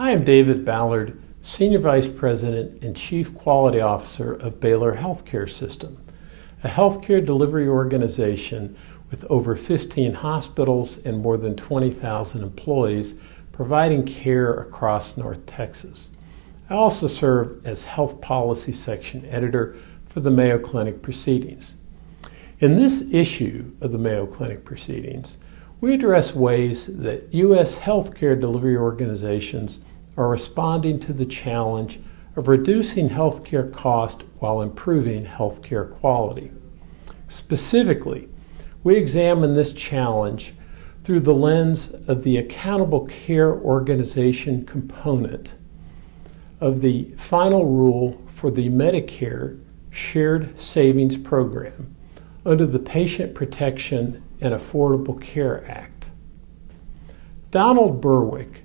I am David Ballard, Senior Vice President and Chief Quality Officer of Baylor Healthcare System, a healthcare delivery organization with over 15 hospitals and more than 20,000 employees providing care across North Texas. I also serve as Health Policy Section Editor for the Mayo Clinic Proceedings. In this issue of the Mayo Clinic Proceedings, we address ways that U.S. healthcare delivery organizations are responding to the challenge of reducing healthcare cost while improving healthcare quality. Specifically, we examine this challenge through the lens of the accountable care organization component of the final rule for the Medicare Shared Savings Program under the Patient Protection and Affordable Care Act. Donald Berwick,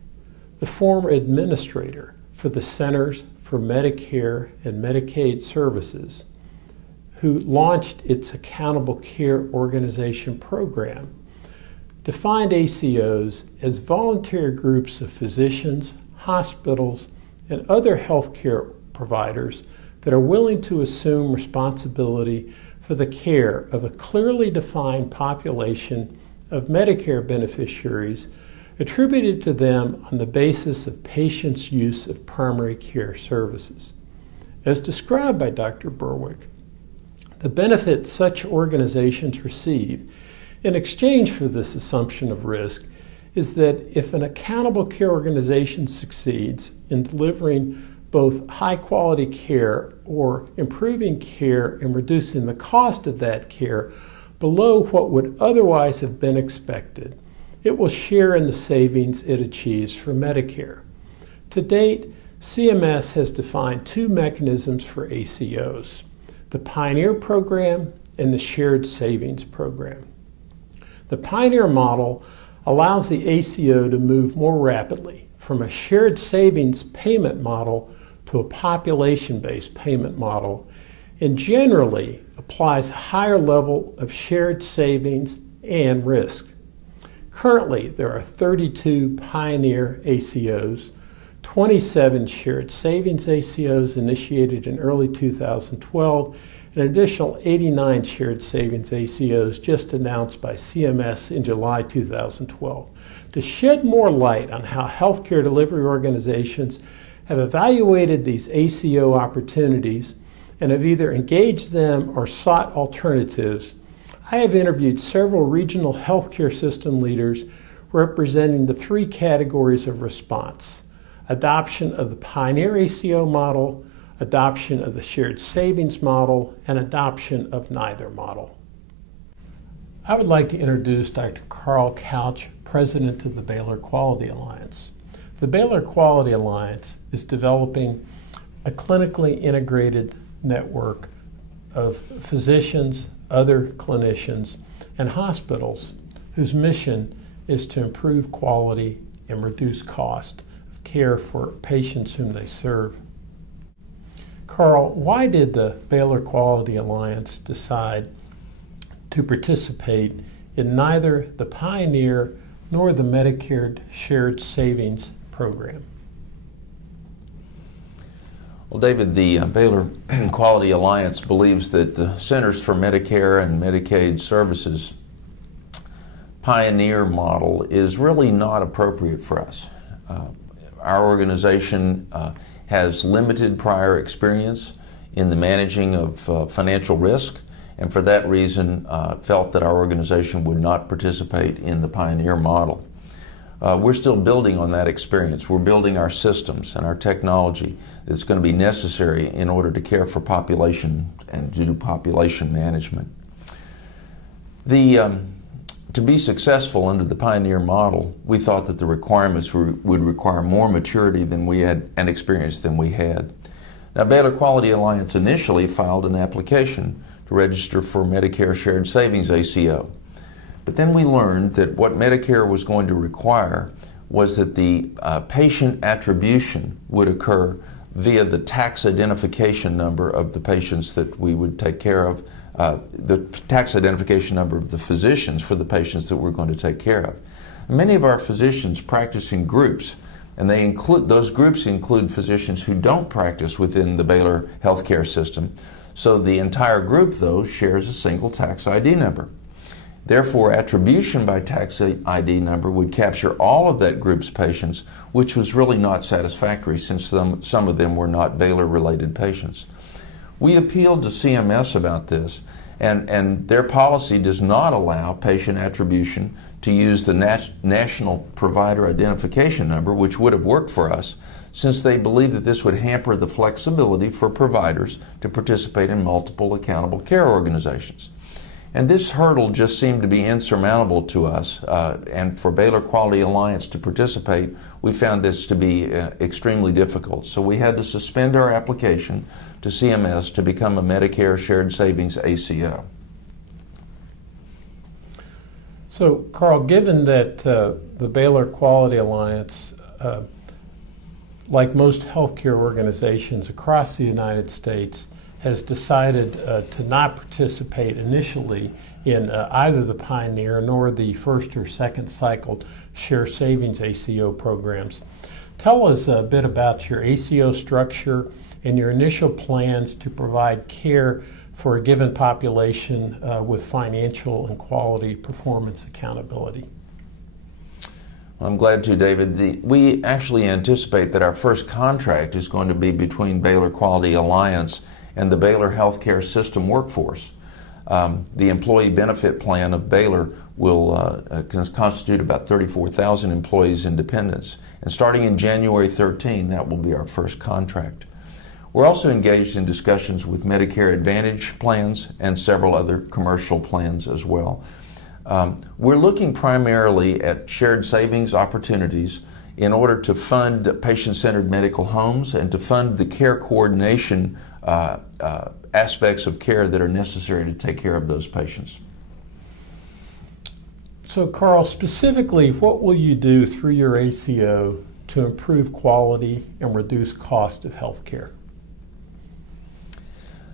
the former administrator for the Centers for Medicare and Medicaid Services, who launched its Accountable Care Organization program, defined ACOs as voluntary groups of physicians, hospitals, and other healthcare providers that are willing to assume responsibility for the care of a clearly defined population of Medicare beneficiaries attributed to them on the basis of patients' use of primary care services. As described by Dr. Berwick, the benefits such organizations receive in exchange for this assumption of risk is that if an accountable care organization succeeds in delivering both high-quality care or improving care and reducing the cost of that care below what would otherwise have been expected, it will share in the savings it achieves for Medicare. To date, CMS has defined two mechanisms for ACOs: the Pioneer Program and the Shared Savings Program. The Pioneer model allows the ACO to move more rapidly from a shared savings payment model to a population-based payment model, and generally applies a higher level of shared savings and risk. Currently, there are 32 Pioneer ACOs, 27 Shared Savings ACOs initiated in early 2012, and an additional 89 Shared Savings ACOs just announced by CMS in July 2012. To shed more light on how healthcare delivery organizations have evaluated these ACO opportunities and have either engaged them or sought alternatives, I have interviewed several regional healthcare system leaders representing the three categories of response: adoption of the Pioneer ACO model, adoption of the Shared Savings model, and adoption of neither model. I would like to introduce Dr. Carl Couch, President of the Baylor Quality Alliance. The Baylor Quality Alliance is developing a clinically integrated network of physicians, other clinicians, and hospitals whose mission is to improve quality and reduce cost of care for patients whom they serve. Carl, why did the Baylor Quality Alliance decide to participate in neither the Pioneer nor the Medicare Shared Savings Program? Well, David, the Baylor Quality Alliance believes that the Centers for Medicare and Medicaid Services Pioneer model is really not appropriate for us. Our organization has limited prior experience in the managing of financial risk, and for that reason felt that our organization would not participate in the Pioneer model. We're still building on that experience. We're building our systems and our technology that's going to be necessary in order to care for population and do population management. To be successful under the Pioneer model, we thought that the requirements would require more maturity than we had and experience than we had. Now, Baylor Quality Alliance initially filed an application to register for Medicare Shared Savings ACO. But then we learned that what Medicare was going to require was that the patient attribution would occur via the tax identification number of the patients that we would take care of, the tax identification number of the physicians for the patients that we're going to take care of. Many of our physicians practice in groups And those groups include physicians who don't practice within the Baylor healthcare system. So the entire group, though, shares a single tax ID number. Therefore, attribution by tax ID number would capture all of that group's patients, which was really not satisfactory since some of them were not Baylor-related patients. We appealed to CMS about this, and their policy does not allow patient attribution to use the National Provider Identification Number, which would have worked for us, since they believe that this would hamper the flexibility for providers to participate in multiple accountable care organizations. And this hurdle just seemed to be insurmountable to us, and for Baylor Quality Alliance to participate, we found this to be extremely difficult. So we had to suspend our application to CMS to become a Medicare Shared Savings ACO. So, Carl, given that the Baylor Quality Alliance, like most healthcare organizations across the United States, has decided to not participate initially in either the Pioneer nor the first or second cycle Share Savings ACO programs. Tell us a bit about your ACO structure and your initial plans to provide care for a given population with financial and quality performance accountability. I'm glad to, David. We actually anticipate that our first contract is going to be between Baylor Quality Alliance and the Baylor healthcare system workforce. The employee benefit plan of Baylor will constitute about 34,000 employees and dependents. And starting in January 13, that will be our first contract. We're also engaged in discussions with Medicare Advantage plans and several other commercial plans as well. We're looking primarily at shared savings opportunities in order to fund patient-centered medical homes and to fund the care coordination aspects of care that are necessary to take care of those patients. So, Carl, specifically, what will you do through your ACO to improve quality and reduce cost of health care?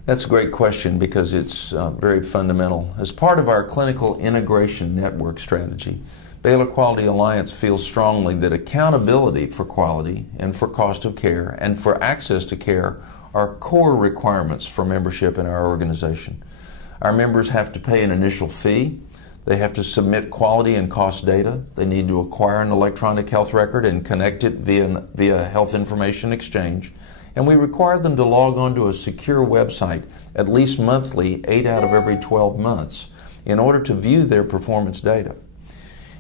That's a great question because it's very fundamental. As part of our clinical integration network strategy, Baylor Quality Alliance feels strongly that accountability for quality and for cost of care and for access to care are core requirements for membership in our organization. Our members have to pay an initial fee. They have to submit quality and cost data. They need to acquire an electronic health record and connect it via Health Information Exchange. And we require them to log on to a secure website at least monthly, 8 out of every 12 months, in order to view their performance data.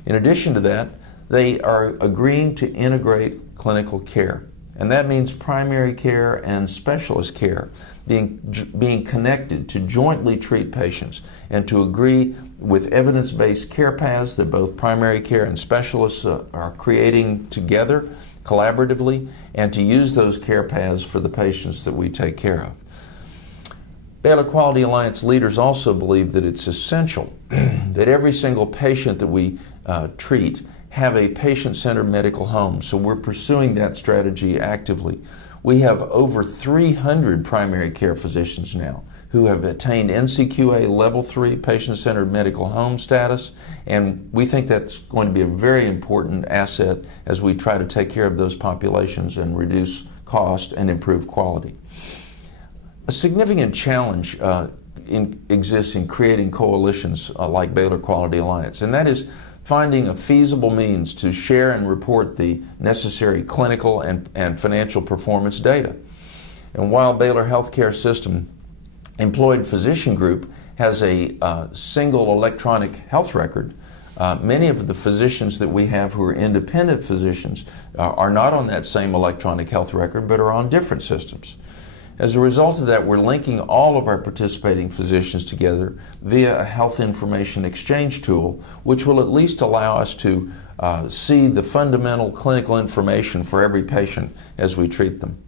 In addition to that, they are agreeing to integrate clinical care. And that means primary care and specialist care being connected to jointly treat patients and to agree with evidence-based care paths that both primary care and specialists are creating together collaboratively, and to use those care paths for the patients that we take care of. Baylor Quality Alliance leaders also believe that it's essential that every single patient that we treat have a patient-centered medical home, so we're pursuing that strategy actively. We have over 300 primary care physicians now who have attained NCQA Level 3 patient-centered medical home status, and we think that's going to be a very important asset as we try to take care of those populations and reduce cost and improve quality. A significant challenge exists in creating coalitions like Baylor Quality Alliance, and that is finding a feasible means to share and report the necessary clinical and financial performance data. And while Baylor Healthcare System Employed Physician Group has a single electronic health record, many of the physicians that we have who are independent physicians are not on that same electronic health record but are on different systems. As a result of that, we're linking all of our participating physicians together via a health information exchange tool, which will at least allow us to see the fundamental clinical information for every patient as we treat them.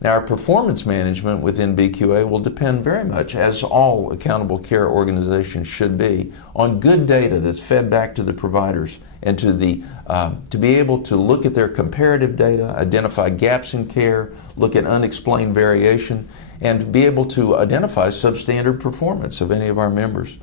Now, our performance management within BQA will depend very much, as all accountable care organizations should be, on good data that's fed back to the providers and to be able to look at their comparative data, identify gaps in care, look at unexplained variation, and be able to identify substandard performance of any of our members.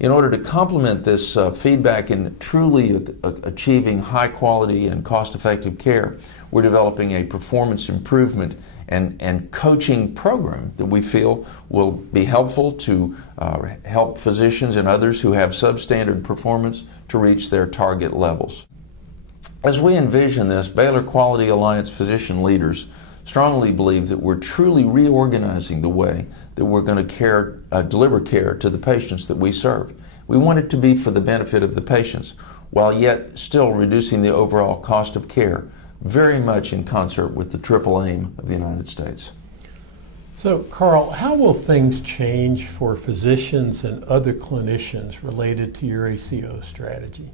In order to complement this feedback in truly achieving high quality and cost-effective care, we're developing a performance improvement and coaching program that we feel will be helpful to help physicians and others who have substandard performance to reach their target levels. As we envision this, Baylor Quality Alliance physician leaders strongly believe that we're truly reorganizing the way that we're going to deliver care to the patients that we serve. We want it to be for the benefit of the patients, while yet still reducing the overall cost of care, very much in concert with the triple aim of the United States. So, Carl, how will things change for physicians and other clinicians related to your ACO strategy?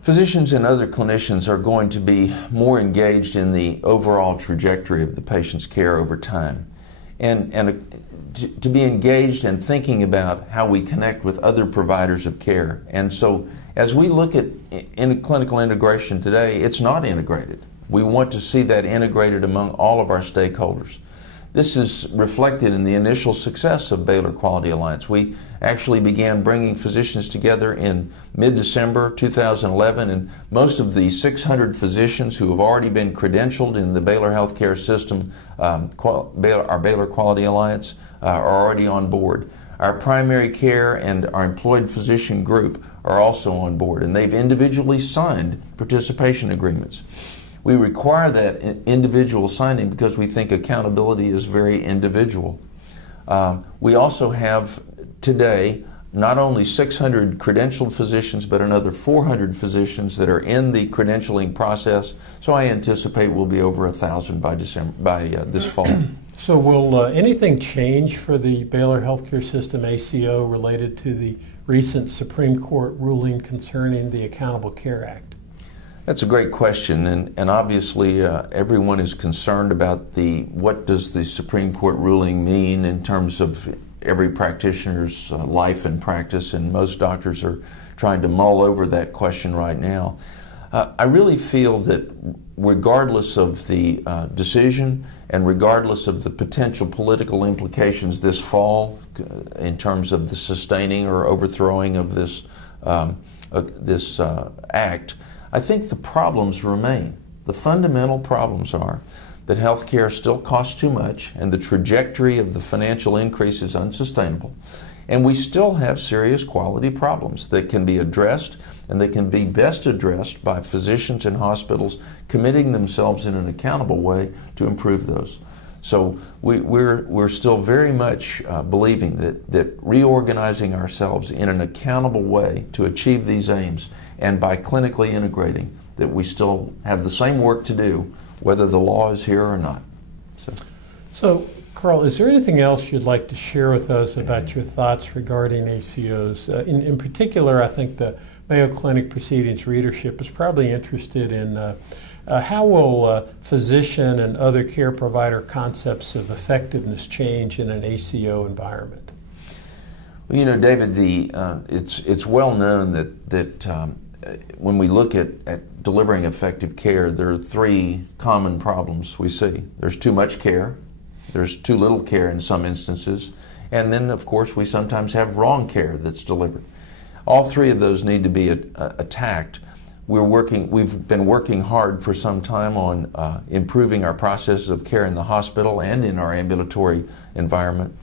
Physicians and other clinicians are going to be more engaged in the overall trajectory of the patient's care over time, and to be engaged and thinking about how we connect with other providers of care. And so as we look at clinical integration today, it's not integrated. We want to see that integrated among all of our stakeholders. This is reflected in the initial success of Baylor Quality Alliance. We actually began bringing physicians together in mid-December 2011, and most of the 600 physicians who have already been credentialed in the Baylor healthcare system, our Baylor Quality Alliance, are already on board. Our primary care and our employed physician group are also on board, and they've individually signed participation agreements. We require that individual signing because we think accountability is very individual. We also have today not only 600 credentialed physicians, but another 400 physicians that are in the credentialing process. So I anticipate we'll be over 1,000 by this fall. So will anything change for the Baylor Healthcare System ACO related to the recent Supreme Court ruling concerning the Accountable Care Act? That's a great question, and obviously everyone is concerned about what does the Supreme Court ruling mean in terms of every practitioner's life and practice, and most doctors are trying to mull over that question right now. I really feel that regardless of the decision and regardless of the potential political implications this fall in terms of the sustaining or overthrowing of this act, I think the problems remain. The fundamental problems are that health care still costs too much and the trajectory of the financial increase is unsustainable. And we still have serious quality problems that can be addressed, and they can be best addressed by physicians and hospitals committing themselves in an accountable way to improve those. So we're still very much believing that reorganizing ourselves in an accountable way to achieve these aims, and by clinically integrating, that we still have the same work to do, whether the law is here or not. So Carl, is there anything else you'd like to share with us about your thoughts regarding ACOs? In particular, I think the Mayo Clinic Proceedings readership is probably interested in how will physician and other care provider concepts of effectiveness change in an ACO environment? Well, you know, David, it's well known that when we look at delivering effective care, there are three common problems we see. There's too much care, there's too little care in some instances, and then, of course, we sometimes have wrong care that's delivered. All three of those need to be attacked. We've been working hard for some time on improving our processes of care in the hospital and in our ambulatory environment.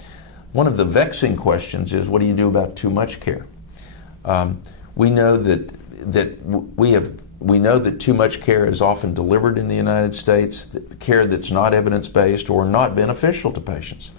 One of the vexing questions is, what do you do about too much care? We know that too much care is often delivered in the United States, care that's not evidence-based or not beneficial to patients.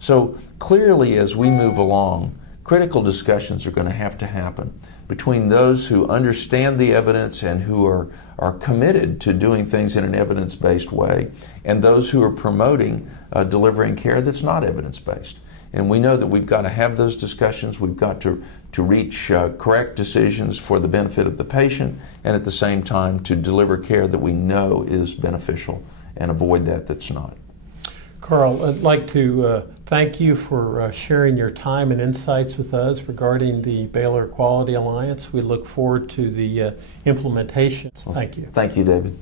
So clearly, as we move along, critical discussions are going to happen between those who understand the evidence and who are committed to doing things in an evidence-based way, and those who are promoting delivering care that's not evidence-based. And we know that we've got to have those discussions. We've got to reach correct decisions for the benefit of the patient, and at the same time to deliver care that we know is beneficial and avoid that's not. Carl, I'd like to thank you for sharing your time and insights with us regarding the Baylor Quality Alliance. We look forward to the implementation. Thank you. Thank you, David.